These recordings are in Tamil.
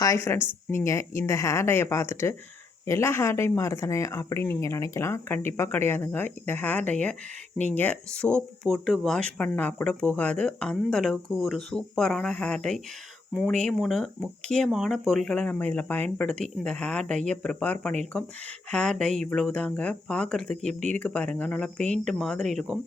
ஹாய் ஃப்ரெண்ட்ஸ் நீங்கள் இந்த ஹேர் டையை பார்த்துட்டு எல்லா ஹேர் டை மாறு தானே அப்படின்னு நீங்கள் நினைக்கலாம். கண்டிப்பாக கிடையாதுங்க. இந்த ஹேர் டையை நீங்கள் சோப் போட்டு வாஷ் பண்ணால் கூட போகாது. அந்த அளவுக்கு ஒரு சூப்பரான ஹேர் டை மூணே மூணு முக்கியமான பொருள்களை நம்ம இதில் பயன்படுத்தி இந்த ஹேர் டையை ப்ரிப்பேர் பண்ணியிருக்கோம். ஹேர் டை இவ்வளவு தாங்க பார்க்குறதுக்கு எப்படி இருக்குது பாருங்கள் நல்லா பெயிண்ட் மாதிரி இருக்கும்.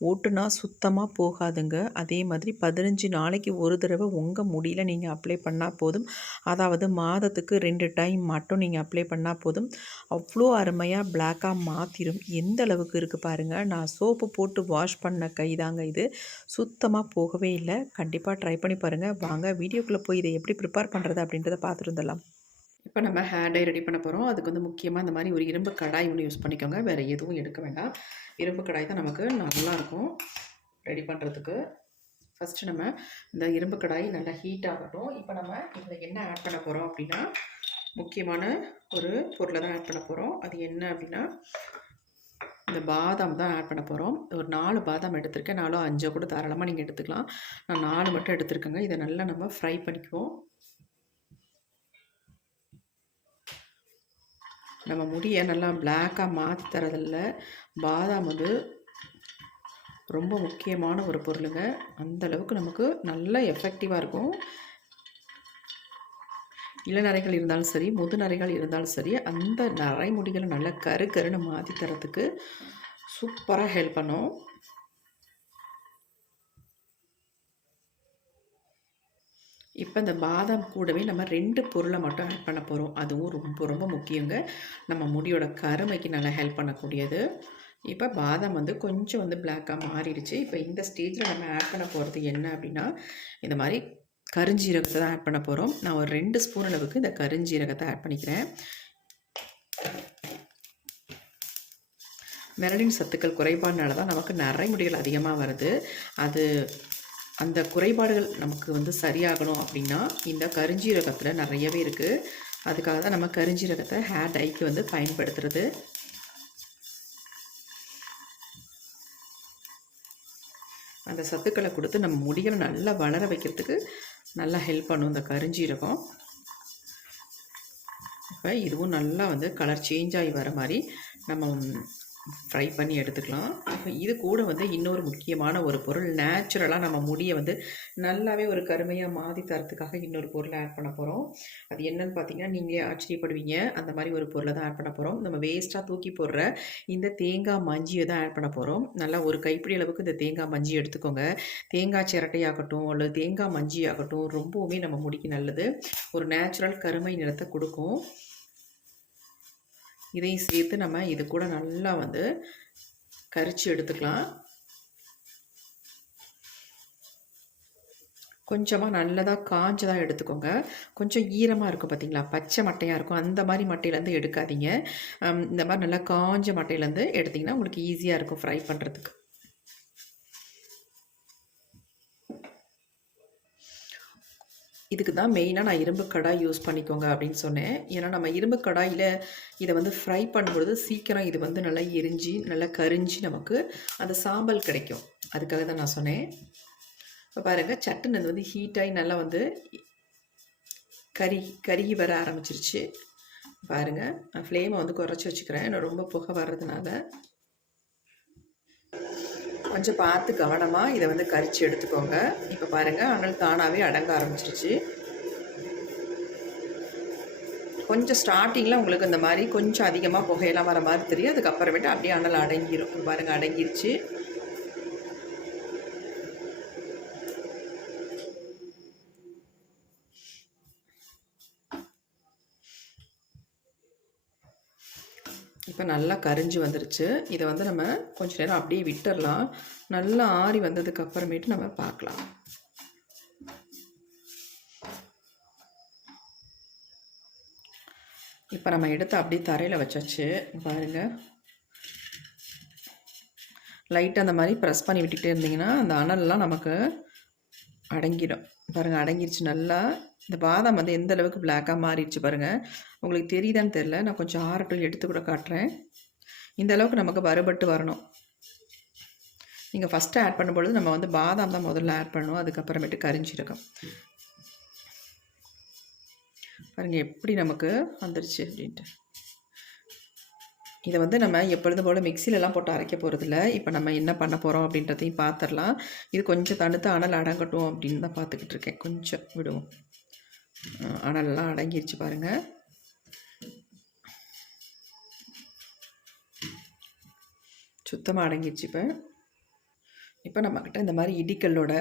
ஓட்டுனா சுத்தமாக போகாதுங்க. அதே மாதிரி பதினஞ்சு நாளைக்கு ஒரு தடவை உங்கள் முடியில் நீங்கள் அப்ளை பண்ணால் போதும். அதாவது மாதத்துக்கு ரெண்டு டைம் மட்டும் நீங்கள் அப்ளை பண்ணால் போதும். அவ்வளோ அருமையாக பிளாக்காக மாற்றிடும் எந்த அளவுக்கு இருக்குது பாருங்கள் நான் சோப்பு போட்டு வாஷ் பண்ண கை தாங்க இது. சுத்தமாக போகவே இல்லை. கண்டிப்பாக ட்ரை பண்ணி பாருங்கள் வாங்க. வீடியோக்குள்ளே போய் இதை எப்படி ப்ரிப்பேர் பண்ணுறது அப்படின்றத பார்த்துருந்தலாம் இப்போ நம்ம ஹேர் டை ரெடி பண்ண போகிறோம் அதுக்கு வந்து முக்கியமாக இந்த மாதிரி ஒரு இரும்பு கடாய் ஒன்று யூஸ் பண்ணிக்கோங்க. வேறு எதுவும் எடுக்க வேண்டாம். இரும்பு கடாய் தான் நமக்கு நல்லாயிருக்கும் ரெடி பண்ணுறதுக்கு ஃபஸ்ட்டு நம்ம இந்த இரும்பு கடாய் நல்லா ஹீட் ஆகட்டும். இப்போ நம்ம இதில் என்ன ஆட் பண்ண போகிறோம் அப்படின்னா முக்கியமான ஒரு பொருளை தான் ஆட் பண்ண போகிறோம் அது என்ன அப்படின்னா இந்த பாதாம் தான் ஆட் பண்ண போகிறோம் ஒரு நாலு பாதாம் எடுத்திருக்கேன். நாலோ அஞ்சோ கூட தாராளமாக நீங்கள் எடுத்துக்கலாம். நான் நாலு மட்டும் எடுத்துருக்கேங்க. இதை நல்லா நம்ம ஃப்ரை பண்ணிக்குவோம். நம்ம முடியை நல்லா பிளாக்காக மாற்றி தரதில்ல. பாதாம் வந்து ரொம்ப முக்கியமான ஒரு பொருளுங்க. அந்த அளவுக்கு நமக்கு நல்ல எஃபெக்டிவாக இருக்கும். இளநரைகள் இருந்தாலும் சரி முது நரைகள் இருந்தாலும் சரி அந்த நரை முடிகளை நல்லா கரு கருன்னு மாற்றி தரத்துக்கு சூப்பராக ஹெல்ப் பண்ணும். இப்போ இந்த பாதாம் கூடவே நம்ம ரெண்டு பொருளை மட்டும் ஆட் பண்ண போகிறோம் அதுவும் ரொம்ப ரொம்ப முக்கியங்க. நம்ம முடியோட கருமைக்கு நல்லா ஹெல்ப் பண்ணக்கூடியது. இப்போ பாதாம் வந்து கொஞ்சம் வந்து பிளாக்காக மாறிடுச்சு. இப்போ இந்த ஸ்டேஜில் நம்ம ஆட் பண்ண போகிறது என்ன அப்படின்னா இந்த மாதிரி கருஞ்சீரகத்தை தான் ஆட் பண்ண போகிறோம் நான் ஒரு ரெண்டு ஸ்பூன் அளவுக்கு இந்த கருஞ்சீரகத்தை ஆட் பண்ணிக்கிறேன். மெரலின் சத்துக்கள் குறைபாடுனால தான் நமக்கு நிறைய முடிகள் அதிகமாக வருது. அது அந்த குறைபாடுகள் நமக்கு வந்து சரியாகணும் அப்படின்னா இந்த கருஞ்சீரகத்தில் நிறையவே இருக்குது அதுக்காக தான் நம்ம கருஞ்சீரகத்தை ஹேர் டைக்கு வந்து பயன்படுத்துறது. அந்த சத்துக்களை கொடுத்து நம்ம முடிகளை நல்லா வளர வைக்கிறதுக்கு நல்லா ஹெல்ப் பண்ணும் இந்த கருஞ்சீரகம். இப்போ இதுவும் நல்லா வந்து கலர் சேஞ்ச் ஆகி வர மாதிரி நம்ம ஃப்ரை பண்ணி எடுத்துக்கலாம். இது கூட வந்து இன்னொரு முக்கியமான ஒரு பொருள். நேச்சுரலாக நம்ம முடியை வந்து நல்லாவே ஒரு கருமையாக மாற்றி தரத்துக்காக இன்னொரு பொருளை ஆட் பண்ண போகிறோம் அது என்னன்னு பார்த்தீங்கன்னா நீங்களே ஆச்சரியப்படுவீங்க. அந்த மாதிரி ஒரு பொருளை தான் ஆட் பண்ண போகிறோம் நம்ம வேஸ்ட்டாக தூக்கி போடுற இந்த தேங்காய் மஞ்சியை தான் ஆட் பண்ண போகிறோம் நல்லா ஒரு கைப்பிடி அளவுக்கு இந்த தேங்காய் மஞ்சி எடுத்துக்கோங்க. தேங்காய் சிரட்டையாகட்டும் அல்லது தேங்காய் மஞ்சி ஆகட்டும் ரொம்பவுமே நம்ம முடிக்கு நல்லது. ஒரு நேச்சுரல் கருமை நிறத்தை கொடுக்கும். இதையும் சேர்த்து நம்ம இது கூட நல்லா வந்து கரிச்சு எடுத்துக்கலாம். கொஞ்சமாக நல்லதாக காஞ்சதாக எடுத்துக்கோங்க. கொஞ்சம் ஈரமாக இருக்கும் பார்த்தீங்களா பச்சை மட்டையாக இருக்கும். அந்த மாதிரி மட்டையிலேருந்து எடுக்காதீங்க. இந்த மாதிரி நல்லா காஞ்ச மட்டையிலேருந்து எடுத்திங்கன்னா உங்களுக்கு ஈஸியாக இருக்கும் ஃப்ரை பண்ணுறதுக்கு இதுக்கு தான் மெயினாக நான் இரும்பு கடாய் யூஸ் பண்ணிக்கோங்க அப்படின்னு சொன்னேன். ஏன்னா நம்ம இரும்பு கடாயில் இதை வந்து ஃப்ரை பண்ணும்பொழுது சீக்கிரம் இது வந்து நல்லா எரிஞ்சு நல்லா கரிஞ்சு நமக்கு அந்த சாம்பல் கிடைக்கும். அதுக்காக தான் நான் சொன்னேன். இப்போ பாருங்கள் சட்டுன்னு அது வந்து ஹீட்டாகி நல்லா வந்து கறி கருகி வர ஆரம்பிச்சிருச்சு. பாருங்கள் நான் ஃப்ளேமை வந்து குறைச்சி வச்சுக்கிறேன். ரொம்ப புகை வர்றதுனால. கொஞ்சம் பார்த்து கவனமாக இதை வந்து கரித்து எடுத்துக்கோங்க. இப்போ பாருங்கள் அனல் தானாகவே அடங்க ஆரம்பிச்சிருச்சு. கொஞ்சம் ஸ்டார்டிங்கில் உங்களுக்கு இந்த மாதிரி கொஞ்சம் அதிகமாக புகையெல்லாம் வர மாதிரி தெரியும். அதுக்கப்புறமேட்டு அப்படியே அனல் அடங்கிடும் பாருங்கள் அடங்கிருச்சு. இப்போ நல்லா கரிஞ்சு வந்துருச்சு. இதை வந்து நம்ம கொஞ்ச நேரம் அப்படியே விட்டுடலாம் நல்லா ஆறி வந்ததுக்கு அப்புறமேட்டு நம்ம பார்க்கலாம். இப்போ நம்ம எடுத்து அப்படியே தரையில் வச்சாச்சு. பாருங்கள் லைட்டாக அந்த மாதிரி ப்ரெஸ் பண்ணி விட்டுகிட்டே இருந்தீங்கன்னா அந்த அனல்லாம் நமக்கு அடங்கிடும். பாருங்கள் அடங்கிருச்சு. நல்லா இந்த பாதாம் வந்து எந்த அளவுக்கு பிளாக்காக மாறிடுச்சு பாருங்கள் உங்களுக்கு தெரியுதான்னு தெரில நான் கொஞ்சம் ஆரட்டும் எடுத்து கூட காட்டுறேன். இந்த அளவுக்கு நமக்கு வறுபட்டு வரணும். நீங்கள் ஃபஸ்ட்டு ஆட் பண்ணும்பொழுது நம்ம வந்து பாதாம் தான் முதல்ல ஆட் பண்ணணும். அதுக்கப்புறமேட்டு கரிஞ்சிருக்கோம். பாருங்கள் எப்படி நமக்கு வந்துருச்சு அப்படின்ட்டு. இதை வந்து நம்ம எப்பொழுதும் போல் மிக்சிலெலாம் போட்டு அரைக்க போகிறதில்ல இப்போ நம்ம என்ன பண்ண போகிறோம் அப்படின்றதையும் பார்த்துடலாம் இது கொஞ்சம் தணுத்து அனல் அடங்கட்டும் அப்படின்னு தான் பார்த்துக்கிட்டு இருக்கேன். கொஞ்சம் விடுவோம். அஹ் அடங்கிருச்சு பாருங்கள் சுத்தமாக அடங்கிருச்சு இப்போ. இப்போ நம்மக்கிட்ட இந்த மாதிரி இடிக்கல்லோட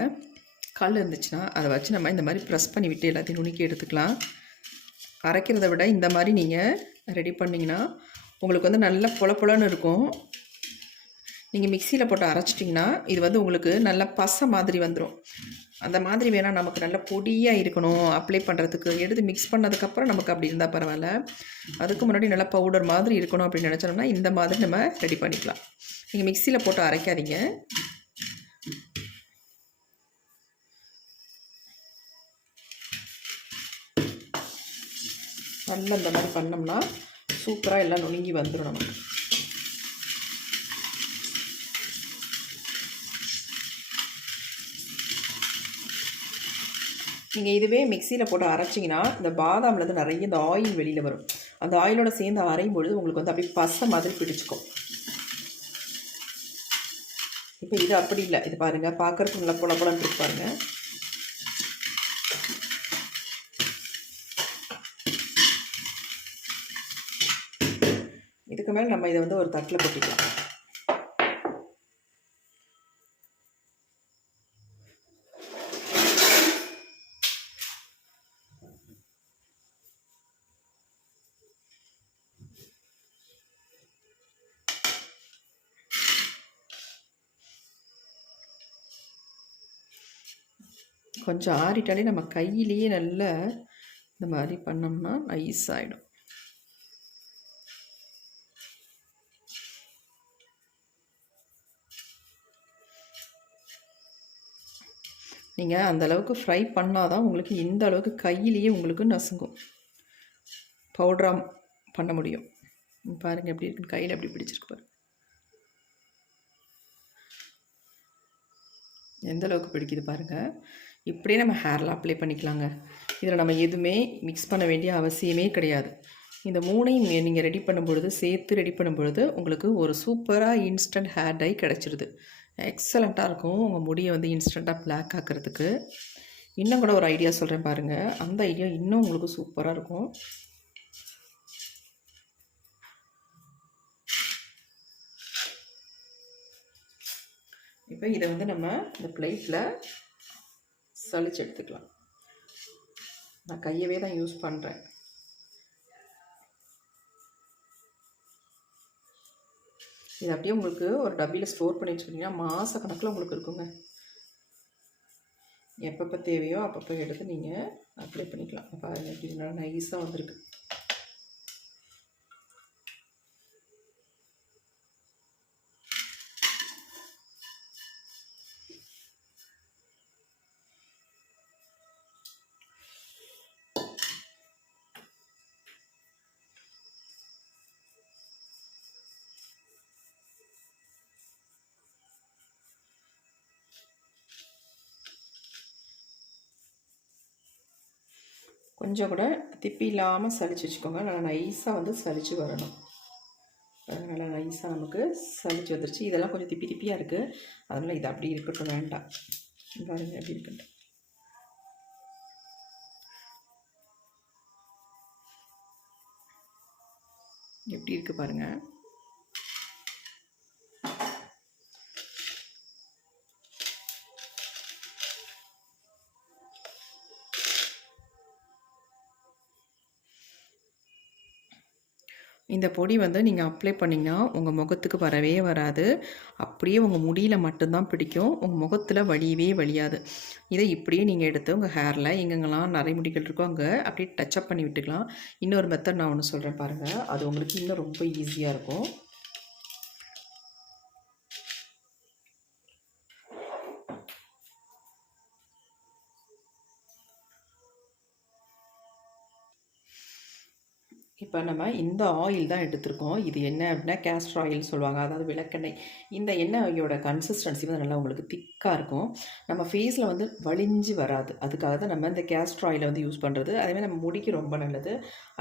கல் இருந்துச்சுன்னா அதை வச்சு நம்ம இந்த மாதிரி ப்ரெஸ் பண்ணி விட்டு எல்லாத்தையும் நுணுக்கி எடுத்துக்கலாம். அரைக்கிறத விட இந்த மாதிரி நீங்கள் ரெடி பண்ணிங்கன்னா உங்களுக்கு வந்து நல்லா பொல பொலன்னு இருக்கும். நீங்கள் மிக்சியில் போட்டு அரைச்சிட்டிங்கன்னா இது வந்து உங்களுக்கு நல்ல பசை மாதிரி வந்துடும் அந்த மாதிரி வேணால் நமக்கு நல்ல பொடியாக இருக்கணும் அப்ளை பண்ணுறதுக்கு எடுத்து மிக்ஸ் பண்ணதுக்கப்புறம் நமக்கு அப்படி இருந்தால் பரவாயில்ல. அதுக்கு முன்னாடி நல்லா பவுடர் மாதிரி இருக்கணும் அப்படின்னு நினச்சோம்னா இந்த மாதிரி நம்ம ரெடி பண்ணிக்கலாம். நீங்கள் மிக்சியில் போட்டு அரைக்காதீங்க. நல்லா இந்த மாதிரி பண்ணோம்னா சூப்பராக எல்லாம் நுணுங்கி வந்துடும் நமக்கு. நீங்கள் இதுவே மிக்சியில் போட்டு அரைச்சிங்கன்னா இந்த பாதாம்லேருந்து நிறைய இந்த ஆயில் வெளியில் வரும். அந்த ஆயிலோட சேர்ந்து அரையும் பொழுது உங்களுக்கு வந்து அப்படியே பசை மாதிரி பிடிச்சிக்கும். இப்போ இது அப்படி இல்லை. இது பாருங்கள் பார்க்குறதுக்கு நல்லா பொல பொலன்னு இருப்பாருங்க பாருங்கள் இதுக்கு மேலே நம்ம இதை வந்து ஒரு தட்டில் கொட்டிக்கலாம். கொஞ்சம் ஆறிட்டாலே நம்ம கையிலேயே நல்லா இந்த மாதிரி பண்ணோம்னா நைஸ் ஆகிடும் நீங்கள் அந்த அளவுக்கு ஃப்ரை பண்ணால் தான் உங்களுக்கு இந்த அளவுக்கு கையிலேயே உங்களுக்கு நசுங்கும். பவுட்ராக பண்ண முடியும். பாருங்கள் எப்படி இருக்குன்னு கையில் எப்படி பிடிச்சிருக்கு பாருங்க. எந்த அளவுக்கு பிடிக்குது பாருங்கள் இப்படியே நம்ம ஹேரில் அப்ளை பண்ணிக்கலாங்க. இதில் நம்ம எதுவுமே மிக்ஸ் பண்ண வேண்டிய அவசியமே கிடையாது. இந்த மூணையும் நீங்கள் ரெடி பண்ணும்பொழுது சேர்த்து ரெடி பண்ணும்பொழுது உங்களுக்கு ஒரு சூப்பராக இன்ஸ்டன்ட் ஹேர் டை கிடச்சிருது. எக்ஸலண்ட்டாக இருக்கும். உங்கள் முடியை வந்து இன்ஸ்டண்ட்டாக பிளாக் ஆக்கிறதுக்கு. இன்னும் கூட ஒரு ஐடியா சொல்கிறேன் பாருங்கள் அந்த ஐடியா இன்னும் உங்களுக்கு சூப்பராக இருக்கும். இப்போ இதை வந்து நம்ம இந்த பிளேட்டில் சளிச்சு எடுத்துக்கலாம். நான் கையவே தான் யூஸ் பண்ணுறேன் இது அப்படியே உங்களுக்கு ஒரு டப்பியில் ஸ்டோர் பண்ணி வச்சுக்கிட்டிங்கன்னா மாத கணக்கில் உங்களுக்கு இருக்குங்க. எப்பப்போ தேவையோ அப்பப்போ எடுத்து நீங்கள் அப்ளை பண்ணிக்கலாம். பாருங்கள் எப்படி நல்லா நைஸாக வந்திருக்கு. கொஞ்சம் கூட திப்பி இல்லாமல் சளிச்சு வச்சுக்கோங்க. நல்லா நைஸாக வந்து சளிச்சு வரணும். நல்லா நைஸாக நமக்கு சளிச்சு வந்துருச்சு. இதெல்லாம் கொஞ்சம் திப்பி திப்பியாக இருக்குது அதனால் இது அப்படி இருக்கட்டும். வேண்டாம். பாருங்க அப்படி இருக்கட்டும் எப்படி இருக்குது பாருங்கள் இந்த பொடி வந்து நீங்கள் அப்ளை பண்ணிங்கன்னா உங்கள் முகத்துக்கு வரவே வராது. அப்படியே உங்கள் முடியில் மட்டும்தான் பிடிக்கும். உங்கள் முகத்தில் வழியவே வழியாது இதை இப்படியே நீங்கள் எடுத்து உங்கள் ஹேரில் எங்கெங்கெல்லாம் நிறைய முடிகள் இருக்கோ அங்கே அப்படியே டச்சப் பண்ணி விட்டுக்கலாம். இன்னொரு மெத்தட் நான் ஒன்று சொல்கிறேன் பாருங்கள் அது உங்களுக்கு இன்னும் ரொம்ப ஈஸியாக இருக்கும். இப்போ நம்ம இந்த ஆயில் தான் எடுத்திருக்கோம். இது என்ன அப்படின்னா கேஸ்டர் ஆயில் சொல்லுவாங்க. அதாவது விளக்கெண்ணெய். இந்த எண்ணெயோட கன்சிஸ்டன்சி வந்து நல்லா உங்களுக்கு திக்காக இருக்கும். நம்ம ஃபேஸில் வந்து வலிஞ்சு வராது. அதுக்காக தான் நம்ம இந்த கேஸ்டர் ஆயிலை வந்து யூஸ் பண்ணுறது அதேமாதிரி நம்ம முடிக்கு ரொம்ப நல்லது.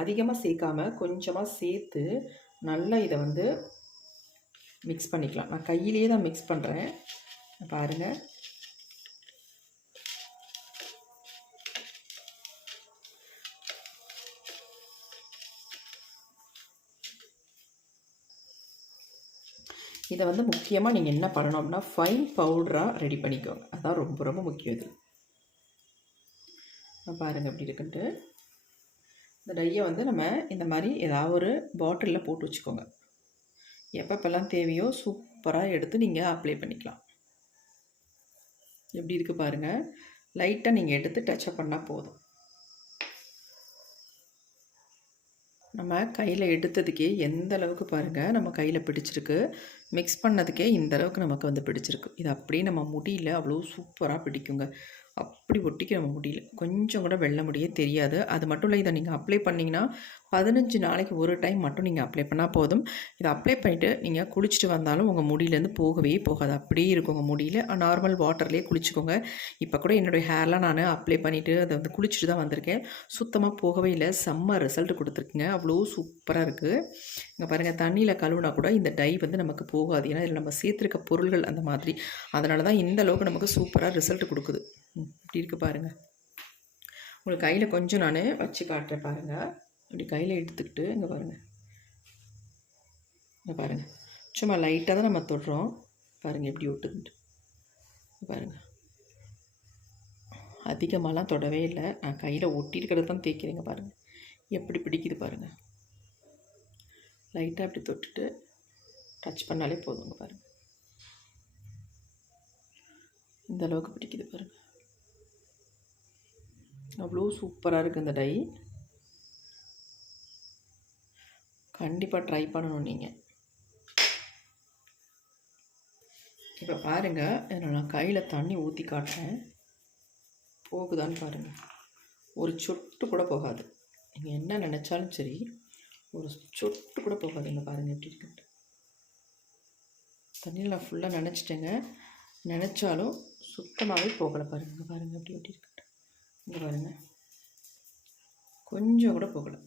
அதிகமாக சேர்க்காமல் கொஞ்சமாக சேர்த்து நல்லா இதை வந்து மிக்ஸ் பண்ணிக்கலாம். நான் கையிலேயே தான் மிக்ஸ் பண்ணுறேன் பாருங்கள் இதை வந்து முக்கியமாக நீங்கள் என்ன பண்ணணும் அப்படின்னா ஃபைன் பவுடராக ரெடி பண்ணிக்கோங்க அதான் ரொம்ப ரொம்ப முக்கியம் இது. பாருங்கள் எப்படி இருக்குன்ட்டு. இந்த டையை வந்து நம்ம இந்த மாதிரி ஏதாவது ஒரு பாட்டிலில் போட்டு வச்சுக்கோங்க. எப்பப்பெல்லாம் தேவையோ சூப்பராக எடுத்து நீங்கள் அப்ளை பண்ணிக்கலாம். எப்படி இருக்குது பாருங்கள் லைட்டாக நீங்கள் எடுத்து டச்சப் பண்ணால் போதும். நம்ம கையில் எடுத்ததுக்கே எந்த அளவுக்கு பாருங்கள் நம்ம கையில் பிடிச்சிருக்கு. மிக்ஸ் பண்ணதுக்கே இந்த அளவுக்கு நமக்கு வந்து பிடிச்சிருக்கு. இது அப்படியே நம்ம முடியல அவ்வளோ சூப்பராக பிடிக்குங்க. அப்படி ஒட்டிக்க நம்ம முடியல. கொஞ்சம் கூட வெள்ள முடியே தெரியாது. அது மட்டும் இல்லை இதை நீங்கள் அப்ளை பண்ணிங்கன்னா பதினஞ்சு நாளைக்கு ஒரு டைம் மட்டும் நீங்கள் அப்ளை பண்ணால் போதும். இதை அப்ளை பண்ணிவிட்டு நீங்கள் குளிச்சுட்டு வந்தாலும் உங்கள் முடியிலேருந்து போகவே போகாது. அப்படியே இருக்கும் உங்கள் முடியில் நார்மல் வாட்டர்லேயே குளிச்சுக்கோங்க. இப்போ கூட என்னுடைய ஹேர்லாம் நான் அப்ளை பண்ணிவிட்டு அதை வந்து குளிச்சுட்டு தான் வந்திருக்கேன். சுத்தமாக போகவே இல்லை. செம்ம ரிசல்ட் கொடுத்துருக்குங்க. அவ்வளோ சூப்பராக இருக்குது இங்கே பாருங்கள் தண்ணியில் கழுவுனா கூட இந்த டை வந்து நமக்கு போகாது. ஏன்னா இதில் நம்ம சேர்த்துருக்க பொருள்கள் அந்த மாதிரி. அதனால தான் இந்த அளவுக்கு நமக்கு சூப்பராக ரிசல்ட் கொடுக்குது. இப்படி இருக்குது பாருங்கள் உங்களுக்கு கையில் கொஞ்சம் நான் வச்சு காட்டுறேன் பாருங்கள் இப்படி கையில் எடுத்துக்கிட்டு இங்கே பாருங்கள் இங்கே பாருங்கள் சும்மா லைட்டாக தான் நம்ம தொடுறோம். பாருங்கள் எப்படி ஒட்டுதுன்ட்டு பாருங்கள் அதிகமாகலாம் தொடவே இல்லை. நான் கையில் ஒட்டிருக்கிறது தான் தேய்க்கிறேங்க பாருங்கள் எப்படி பிடிக்குது பாருங்கள் லைட்டாக அப்படி தொட்டுட்டு டச் பண்ணாலே போதுங்க பாருங்கள் இந்த அளவுக்கு பிடிக்குது பாருங்கள் அவ்வளோ சூப்பராக இருக்குது இந்த டை. கண்டிப்பாக ட்ரை பண்ணணும் நீங்கள் இப்போ பாருங்கள் இதில் நான் கையில் தண்ணி ஊற்றி காட்டுறேன். போகுதான்னு பாருங்கள் ஒரு சொட்டு கூட போகாது. நீங்கள் என்ன நினச்சாலும் சரி ஒரு சொட்டு கூட போகாது இங்கே பாருங்கள் எப்படி இருக்குன்ட்டு. தண்ணியில் நான் ஃபுல்லாக நினச்சிட்டேங்க. நினச்சாலும் சுத்தமாகவே போகலை பாருங்கள் பாருங்கள் எப்படி எப்படி இருக்கு. இங்கே பாருங்கள் கொஞ்சம் கூட போகலை.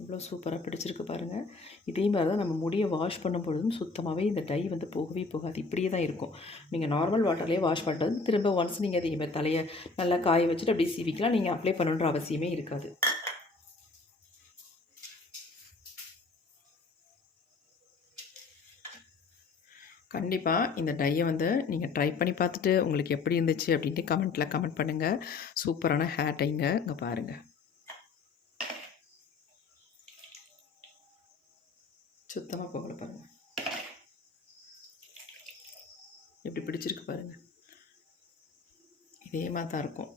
இவ்வளோ சூப்பராக பிடிச்சிருக்கு பாருங்கள் இதே மாதிரி தான் நம்ம முடியை வாஷ் பண்ணும் பொழுதும் சுத்தமாகவே இந்த டை வந்து போகவே போகாது. இப்படியே தான் இருக்கும். நீங்கள் நார்மல் வாட்டர்லேயே வாஷ் பண்ணுறது திரும்ப ஒன்ஸ் நீங்கள் அதே மாதிரி தலையை நல்லா காய வச்சுட்டு அப்படியே சீவிக்கலாம். நீங்கள் அப்ளை பண்ணணுன்ற அவசியமே இருக்காது. கண்டிப்பாக இந்த டையை வந்து நீங்கள் ட்ரை பண்ணி பார்த்துட்டு உங்களுக்கு எப்படி இருந்துச்சு அப்படின்ட்டு கமெண்ட்டில் கமெண்ட் பண்ணுங்கள் சூப்பரான ஹேர் டைங்க இங்கே பாருங்கள் சுத்தமாக போகல பாருங்கள் எப்படி பிடிச்சிருக்கு பாருங்கள் இதே மாதிரி தான் இருக்கும்.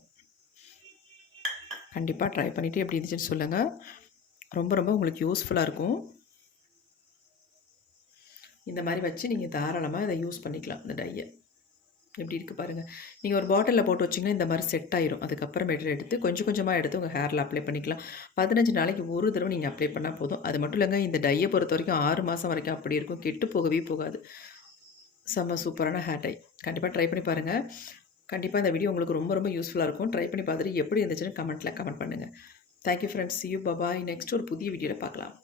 கண்டிப்பாக ட்ரை பண்ணிவிட்டு எப்படி இருந்துச்சுன்னு சொல்லுங்கள் ரொம்ப ரொம்ப உங்களுக்கு யூஸ்ஃபுல்லாக இருக்கும். இந்த மாதிரி வச்சு நீங்கள் தாராளமாக இதை யூஸ் பண்ணிக்கலாம் இந்த டையை எப்படி இருக்குது பாருங்கள் நீங்கள் ஒரு பாட்டிலில் போட்டு வச்சிங்கன்னா இந்த மாதிரி செட் ஆயிரும். அதுக்கப்புறமேட்டு எடுத்து கொஞ்சம் கொஞ்சமாக எடுத்து உங்கள் ஹேரில் அப்ளை பண்ணிக்கலாம். பதினஞ்சு நாளைக்கு ஒரு தடவை நீங்கள் அப்ளை பண்ணால் போதும். அது மட்டும் இல்லைங்க இந்த டையை பொறுத்த வரைக்கும் ஆறு மாதம் வரைக்கும் அப்படி இருக்கும். கெட்டு போகவே போகாது. செம்ம சூப்பரான ஹேர் டை கண்டிப்பாக ட்ரை பண்ணி பாருங்கள் கண்டிப்பாக இந்த வீடியோ உங்களுக்கு ரொம்ப ரொம்ப யூஸ்ஃபுல்லாக இருக்கும். ட்ரை பண்ணி பார்த்துட்டு எப்படி இருந்துச்சுன்னு கமெண்ட்டில் கமெண்ட் பண்ணுங்கள் thank you friends you bye bye next ஒரு புதிய வீடியோவில் பார்க்கலாம்.